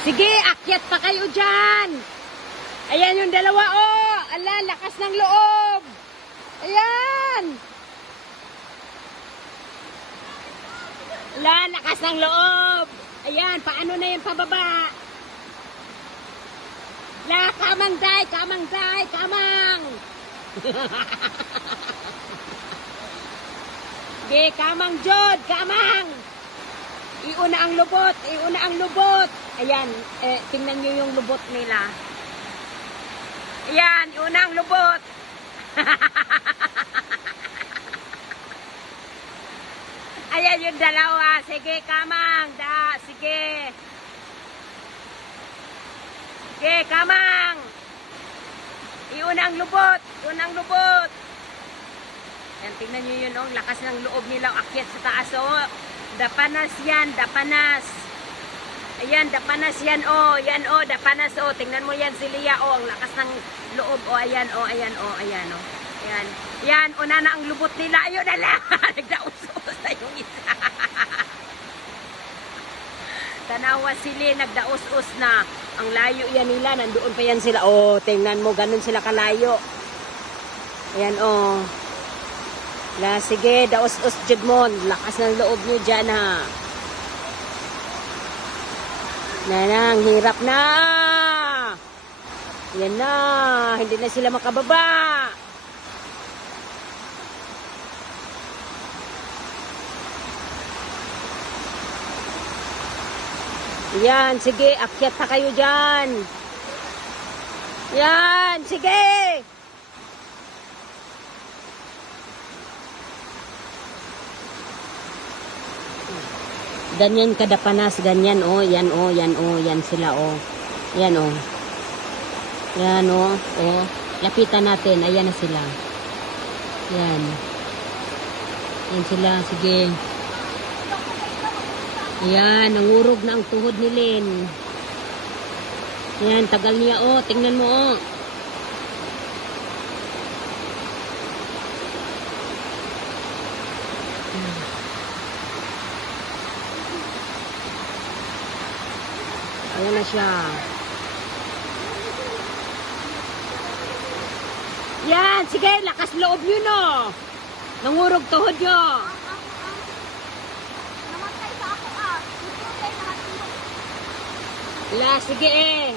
Sige, akyat pa kayo dyan. Ayan yung dalawa, oh. Ala, lakas ng loob. Ayan. Ala, lakas ng loob. Ayan, paano na yung pababa? La, kamang day, kamang day, kamang. Sige, kamang Jod, kamang. Iuna ang lubot, iuna ang lubot. Ayan, tingnan nyo yung lubot nila. Ayan, iuna ang lubot. Ayan yung dalawa. Sige, kamang. Sige. Sige, kamang. Iuna ang lubot. Iuna ang lubot. Ayan, tingnan nyo yun, oh. Lakas ng loob nila akyat sa taas, oh. Dapanas yan, dapanas. Ayan, dapanas yan, oh. Yan, oh, dapanas, oh. Tingnan mo yan si Lia, oh. Ang lakas ng loob, oh. Ayan, oh, ayan, oh, ayan, oh. Ayan. Yan, una na ang lubot nila. Ayun na lang. Nagdaus-us na yung isa. Tanawa sila, nagdaus-us na. Ang layo yan nila. Nandoon pa yan sila. Oh, tingnan mo, ganun sila kalayo. Ayan, oh. Sige, daos-os jud mo. Lakas ng loob nyo dyan, ha. Nanang, hirap na. Yan na. Hindi na sila makababa. Yan, sige. Akyat pa kayo dyan. Yan, sige. Ganyan kada panas, ganyan, oh, yan, oh, yan, oh, yan sila, oh. Yan, oh. Yan, oh, oh. Lapitan natin, ayan na sila. Yan. Yan sila, sige. Ayan, nangurog na ang tuhod ni Lynn. Yan, tagal niya, oh, tingnan mo, oh. Ayan na siya. Yan, sige, lakas loob nyo, no. Nangurog tuhod nyo. Namatay sa ako, La, sige eh.